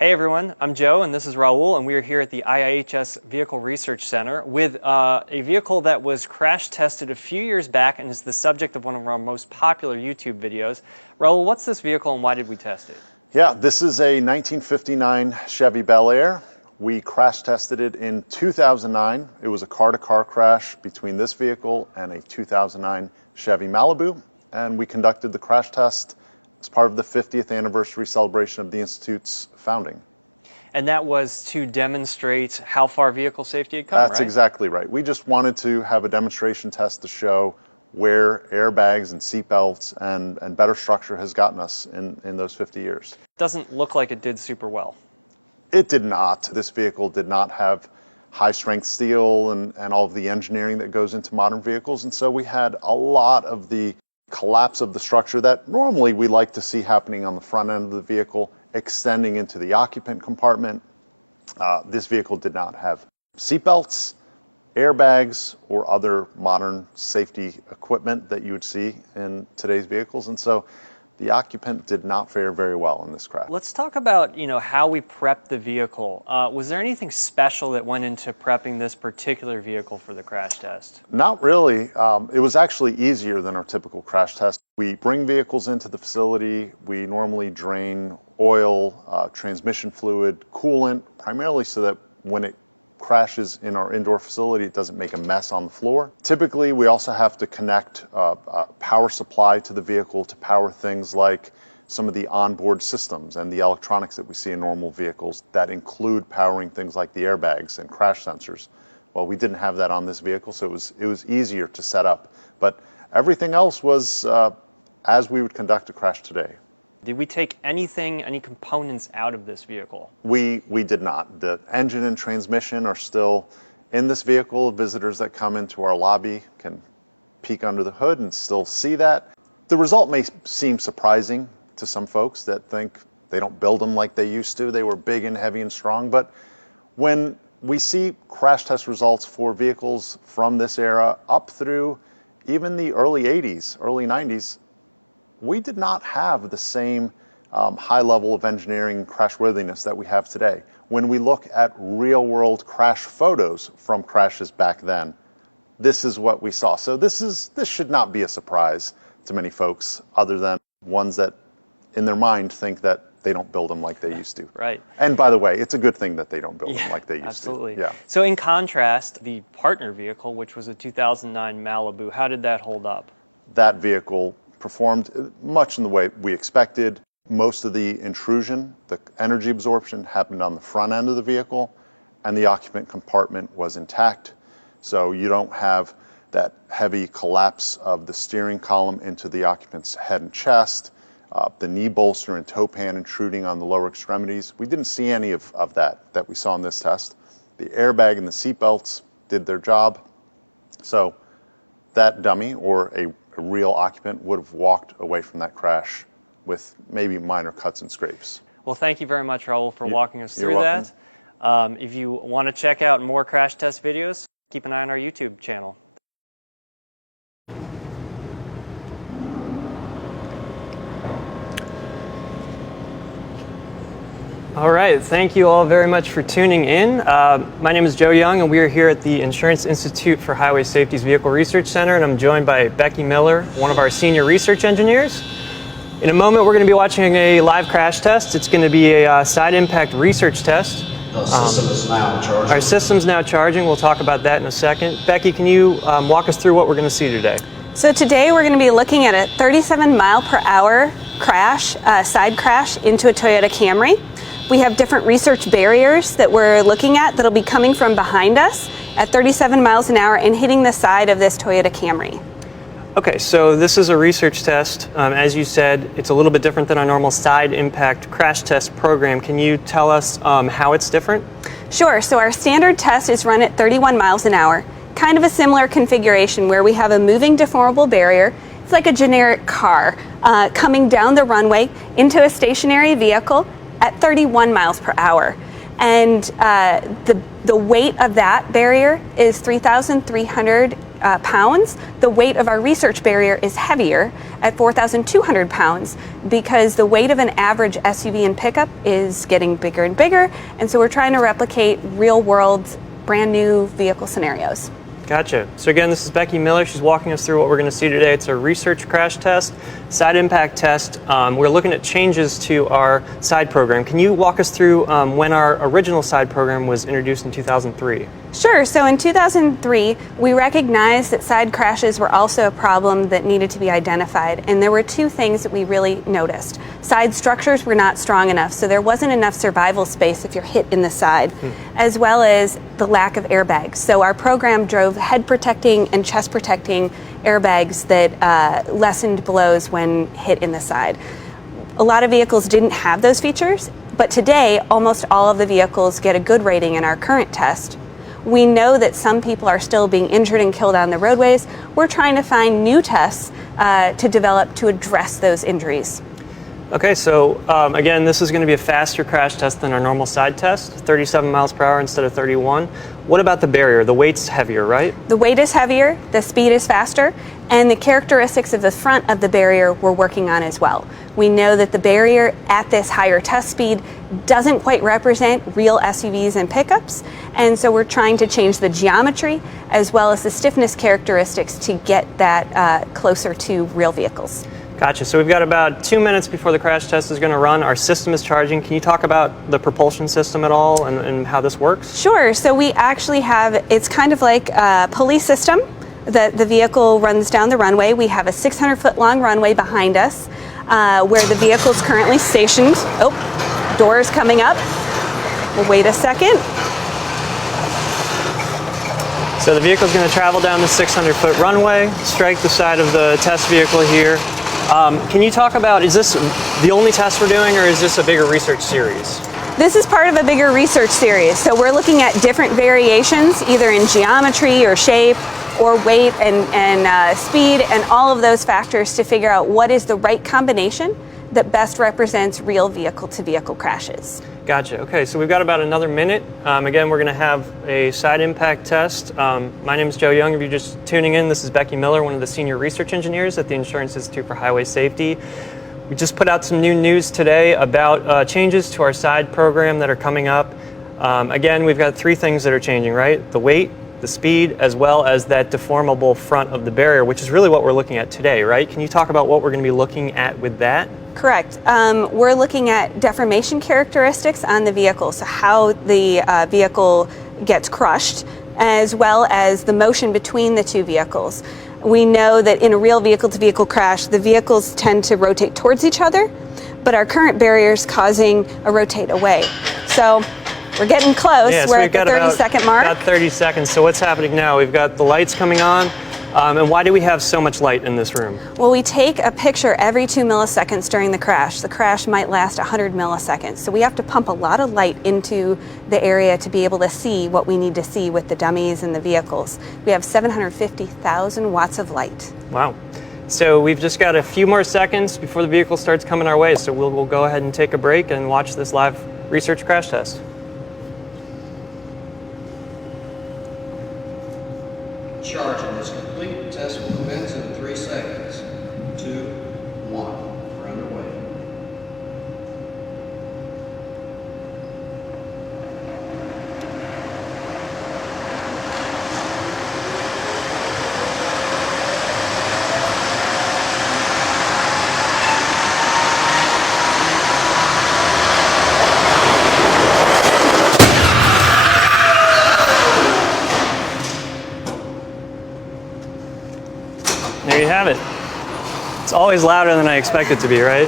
Hey everyone, I'm Joe and this is Raul, and we are here at the IIHS Vehicle Research Center with a vehicle that was crash tested a few years back and is the subject of one of our most popular YouTube videos. Raul, what's this vehicle and why did we test it? Yeah, this is a 1959 Chevy Bel Air. We crash tested it in 2009. It was a car-to-car crash between this vehicle and a 2009 Chevy Malibu, and we conducted the crash test as part of the 50th anniversary celebration of the Institute's founding. And that was to demonstrate how far vehicle safety had come, That's exactly right. We just wanted to have a demonstration test to show where airbags and seatbelts and better structure has gotten us in those 50 years. Doesn't look like it did super well. It did not. This vehicle did not have high-strength steel and all of the engineering that goes into modern vehicles, and so we had a lot of the collapse of the structure that normally we like to see happening on the front end of the vehicle, extending into the occupant compartment. This vehicle did not have seatbelts, airbags, or other modern safety equipment that you would see in today's vehicles, and so the occupant did not fare very well in this crash. Let's talk about, how we prepped the vehicle. Was there anything special that went into prepping this particular vehicle for the crash test? Not really. It was actually easier than our typical crash test. We bring vehicles into the facility. We normally drain oil, transmission fluid, coolant, primarily so that when it crashes in our indoor facility, it doesn't make a mess on the floor. Typically, we also have to connect a power supply to the vehicle to power things like some of the onboard systems and the electronics that we see in normal vehicles that include powering things like the airbags and crash sensors. Well, we didn't have that on this vehicle, so it was easier to set up. But everything else was as we would conduct a crash today. Did we take any components out of this vehicle? We did not. The engine and transmission are still in this vehicle. Visitors that come into our lobby can peek under the hood and still see that. The result may seem surprising to some folks that think they don't build them like they used to. They were big and heavy and strong, but when we see crash test results for vehicles from this era up through even the early 80s, early 90s, we did not have the same high level of engineering crashworthiness that we have today. When we look at real world crash photos from crashes back then, this is what we saw. So this should not be a surprise to many folks, other than ones that in their mind think that they don't build them like they used to. Right. And by the way, it's a good thing that they don't build them like they used absolutely. to. Yeah. So in contrast, the partner vehicle, which was a 2009 Malibu, how did that hold up? That vehicle performed much in the way we expected. Most of the intrusion, the energy absorption, happened on the front end of the vehicle, and the occupant compartment was intact. So you don't have that heavy collapse of the steering column into the occupant's head and chest, the knee bolster and toe pan intruding on the lower extremities. We didn't see any of that we saw in this test. The airbag and the seatbelts did their job. So that dummy, or a real occupant, would have walked away from that crash with maybe minor cuts and scrapes. Well, thank you very much, Raul, for walking us through welcome. that. If you want to check out more crash test videos, keep an eye on our YouTube channel. All right, thank you all very much for tuning in. My name is Joe Young, and we are here at the Insurance Institute for Highway Safety's Vehicle Research Center, and I'm joined by Becky Miller, one of our senior research engineers. In a moment, we're going to be watching a live crash test. It's going to be a side impact research test. The system is now charging. Our system's now charging. We'll talk about that in a second. Becky, can you walk us through what we're going to see today? So today we're going to be looking at a 37 mile per hour crash, side crash into a Toyota Camry. We have different research barriers that we're looking at that'll be coming from behind us at 37 miles an hour and hitting the side of this Toyota Camry. Okay, so this is a research test. As you said, it's a little bit different than our normal side impact crash test program. Can you tell us how it's different? Sure, so our standard test is run at 31 miles an hour. Kind of a similar configuration where we have a moving deformable barrier. It's like a generic car coming down the runway into a stationary vehicle at 31 miles per hour. And the weight of that barrier is 3,300 pounds, the weight of our research barrier is heavier at 4,200 pounds because the weight of an average SUV and pickup is getting bigger and bigger, and so we're trying to replicate real-world, brand-new vehicle scenarios. Gotcha. So again, this is Becky Miller. She's walking us through what we're going to see today. It's a research crash test, side impact test. We're looking at changes to our side program. Can you walk us through when our original side program was introduced in 2003? Sure. So in 2003, we recognized that side crashes were also a problem that needed to be identified. And there were two things that we really noticed. Side structures were not strong enough, so there wasn't enough survival space if you're hit in the side, as well as the lack of airbags. So our program drove head protecting and chest protecting airbags that lessened blows when hit in the side. A lot of vehicles didn't have those features, but today almost all of the vehicles get a good rating in our current test. We know that some people are still being injured and killed on the roadways. We're trying to find new tests to develop to address those injuries. Okay, so again, this is going to be a faster crash test than our normal side test, 37 miles per hour instead of 31. What about the barrier? The weight's heavier, right? The weight is heavier, the speed is faster, and the characteristics of the front of the barrier we're working on as well. We know that the barrier at this higher test speed doesn't quite represent real SUVs and pickups, and so we're trying to change the geometry as well as the stiffness characteristics to get that closer to real vehicles. Gotcha. So we've got about 2 minutes before the crash test is going to run. Our system is charging. Can you talk about the propulsion system at all and how this works? Sure. So we actually have, it's kind of like a pulley system that the vehicle runs down the runway. We have a 600-foot long runway behind us where the vehicle is currently stationed. Oh, door is coming up. We'll wait a second. So the vehicle is going to travel down the 600-foot runway, strike the side of the test vehicle here. Can you talk about, is this the only test we're doing, or is this a bigger research series? This is part of a bigger research series. So we're looking at different variations, either in geometry or shape or weight and speed and all of those factors to figure out what is the right combination that best represents real vehicle-to-vehicle crashes. Gotcha. Okay, so we've got about another minute. Again, we're going to have a side impact test. My name is Joe Young. If you're just tuning in, this is Becky Miller, one of the senior research engineers at the Insurance Institute for Highway Safety. We just put out some new news today about changes to our side program that are coming up. Again, we've got three things that are changing, right? The weight, the speed, as well as that deformable front of the barrier, which is really what we're looking at today, right? Can you talk about what we're going to be looking at with that? Correct. We're looking at deformation characteristics on the vehicle, so how the vehicle gets crushed, as well as the motion between the two vehicles. We know that in a real vehicle-to-vehicle crash, the vehicles tend to rotate towards each other, but our current barrier is causing a rotate away. So we're getting close. Yeah, so we're at the 30-second mark. About 30 seconds. So what's happening now? We've got the lights coming on. And why do we have so much light in this room? Well, we take a picture every 2 milliseconds during the crash. The crash might last 100 milliseconds. So we have to pump a lot of light into the area to be able to see what we need to see with the dummies and the vehicles. We have 750,000 watts of light. Wow. So we've just got a few more seconds before the vehicle starts coming our way. So we'll go ahead and take a break and watch this live research crash test. Charging is complete. Test will commence in 3 seconds. 2, 1. We're underway. There you have it. It's always louder than I expect it to be, right?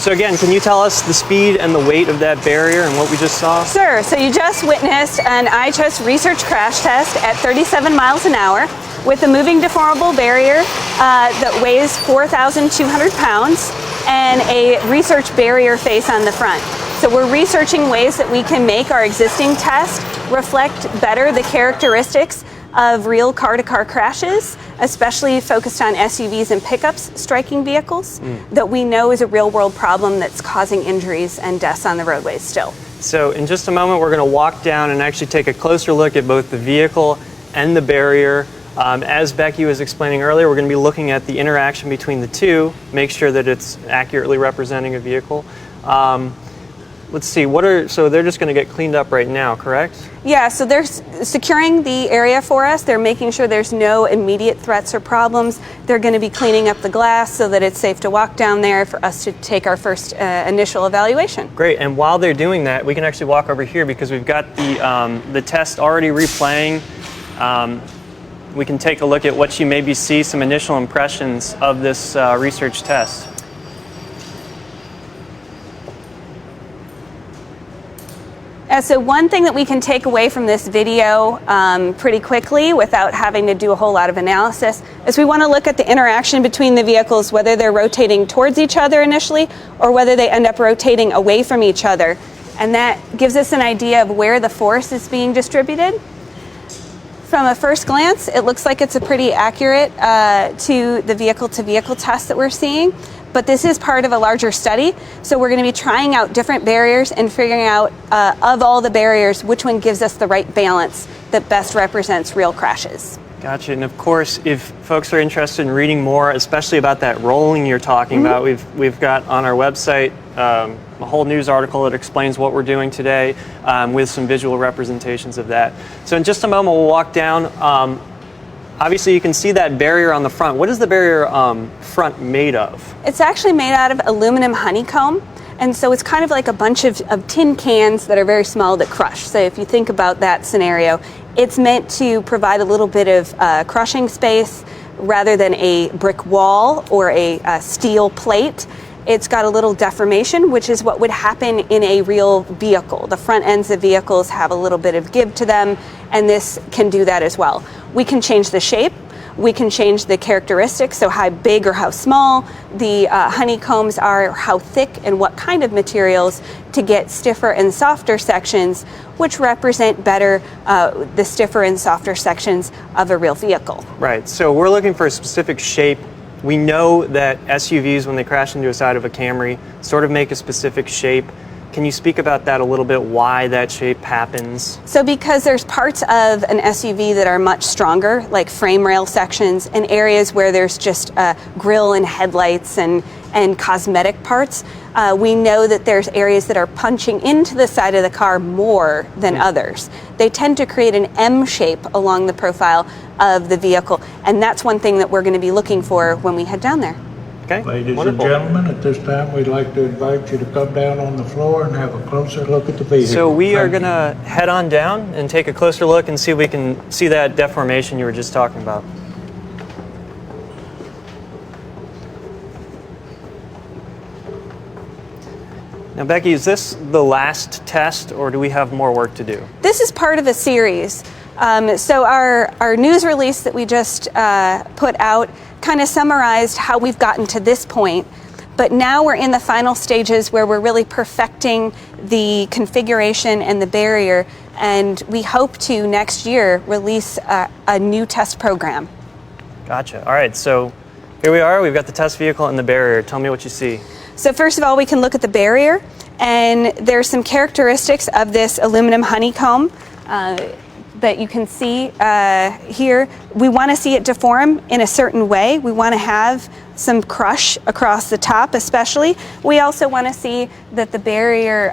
So again, can you tell us the speed and the weight of that barrier and what we just saw? Sure. So you just witnessed an IHS research crash test at 37 miles an hour with a moving deformable barrier that weighs 4,200 pounds and a research barrier face on the front. So we're researching ways that we can make our existing test reflect better the characteristics of real car-to-car crashes, especially focused on SUVs and pickups striking vehicles that we know is a real-world problem that's causing injuries and deaths on the roadways still. So in just a moment, we're going to walk down and actually take a closer look at both the vehicle and the barrier. As Becky was explaining earlier, we're going to be looking at the interaction between the two, make sure that it's accurately representing a vehicle. Let's see, so they're just going to get cleaned up right now, correct? Yeah, so they're securing the area for us. They're making sure there's no immediate threats or problems. They're going to be cleaning up the glass so that it's safe to walk down there for us to take our first initial evaluation. Great, and while they're doing that, we can actually walk over here because we've got the test already replaying. We can take a look at what you maybe see, some initial impressions of this research test. So one thing that we can take away from this video pretty quickly without having to do a whole lot of analysis is we want to look at the interaction between the vehicles, whether they're rotating towards each other initially or whether they end up rotating away from each other. And that gives us an idea of where the force is being distributed. From a first glance, it looks like it's a pretty accurate to the vehicle-to-vehicle test that we're seeing. But this is part of a larger study, so we're going to be trying out different barriers and figuring out, of all the barriers, which one gives us the right balance that best represents real crashes. Gotcha, and of course, if folks are interested in reading more, especially about that rolling you're talking about, we've got on our website a whole news article that explains what we're doing today with some visual representations of that. So in just a moment, we'll walk down. Obviously, you can see that barrier on the front. What is the barrier front made of? It's actually made out of aluminum honeycomb, and so it's kind of like a bunch of tin cans that are very small that crush. So if you think about that scenario, it's meant to provide a little bit of crushing space rather than a brick wall or a steel plate. It's got a little deformation, which is what would happen in a real vehicle. The front ends of vehicles have a little bit of give to them, and this can do that as well. We can change the shape. We can change the characteristics, so how big or how small the honeycombs are, how thick and what kind of materials to get stiffer and softer sections, which represent better the stiffer and softer sections of a real vehicle. Right, so we're looking for a specific shape. We know that SUVs, when they crash into a side of a Camry, sort of make a specific shape. Can you speak about that a little bit, why that shape happens? So because there's parts of an SUV that are much stronger, like frame rail sections, and areas where there's just grille and headlights and cosmetic parts, we know that there's areas that are punching into the side of the car more than others. They tend to create an M shape along the profile of the vehicle, and that's one thing that we're going to be looking for when we head down there. Okay, Ladies wonderful. and gentlemen, at this time, we'd like to invite you to come down on the floor and have a closer look at the vehicle. So we are Thank going to head on down and take a closer look and see if we can see that deformation you were just talking about. Now, Becky, is this the last test, or do we have more work to do? This is part of a series. So our news release that we just put out kind of summarized how we've gotten to this point. But now we're in the final stages where we're really perfecting the configuration and the barrier, and we hope to next year release a new test program. Gotcha. All right, so here we are. We've got the test vehicle and the barrier. Tell me what you see. So first of all, we can look at the barrier, and there's some characteristics of this aluminum honeycomb that you can see here. We want to see it deform in a certain way. We want to have some crush across the top especially. We also want to see that the barrier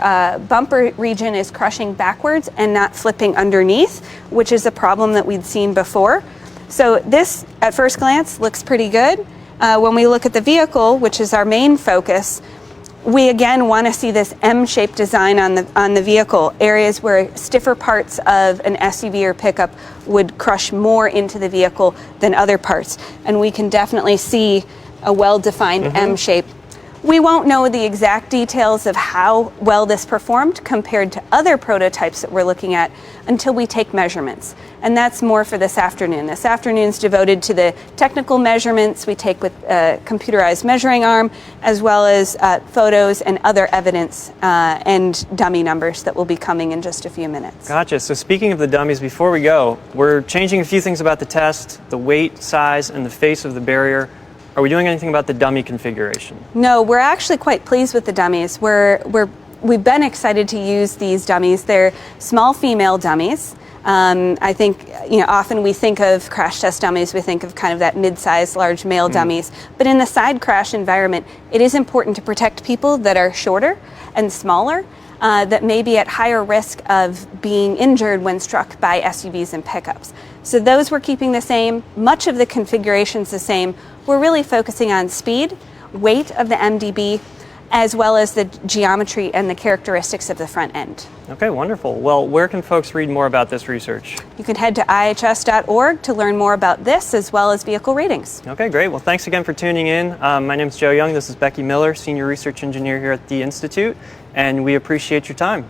bumper region is crushing backwards and not flipping underneath, which is a problem that we'd seen before. So this, at first glance, looks pretty good. When we look at the vehicle, which is our main focus, we again want to see this M-shaped design on the vehicle, areas where stiffer parts of an SUV or pickup would crush more into the vehicle than other parts. And we can definitely see a well-defined M shape. We won't know the exact details of how well this performed compared to other prototypes that we're looking at until we take measurements. And that's more for this afternoon. This afternoon's devoted to the technical measurements we take with a computerized measuring arm, as well as photos and other evidence and dummy numbers that will be coming in just a few minutes. Gotcha. So speaking of the dummies, before we go, we're changing a few things about the test, the weight, size, and the face of the barrier. Are we doing anything about the dummy configuration? No, we're actually quite pleased with the dummies. We've been excited to use these dummies. They're small female dummies. I think, often we think of crash test dummies, we think of kind of that mid-sized, large male dummies. But in the side crash environment, it is important to protect people that are shorter and smaller, that may be at higher risk of being injured when struck by SUVs and pickups. So those we're keeping the same. Much of the configuration's the same. We're really focusing on speed, weight of the MDB, as well as the geometry and the characteristics of the front end. Okay, wonderful. Well, where can folks read more about this research? You can head to ihs.org to learn more about this as well as vehicle ratings. Okay, great. Well, thanks again for tuning in. My name is Joe Young. This is Becky Miller, Senior Research Engineer here at the Institute, and we appreciate your time.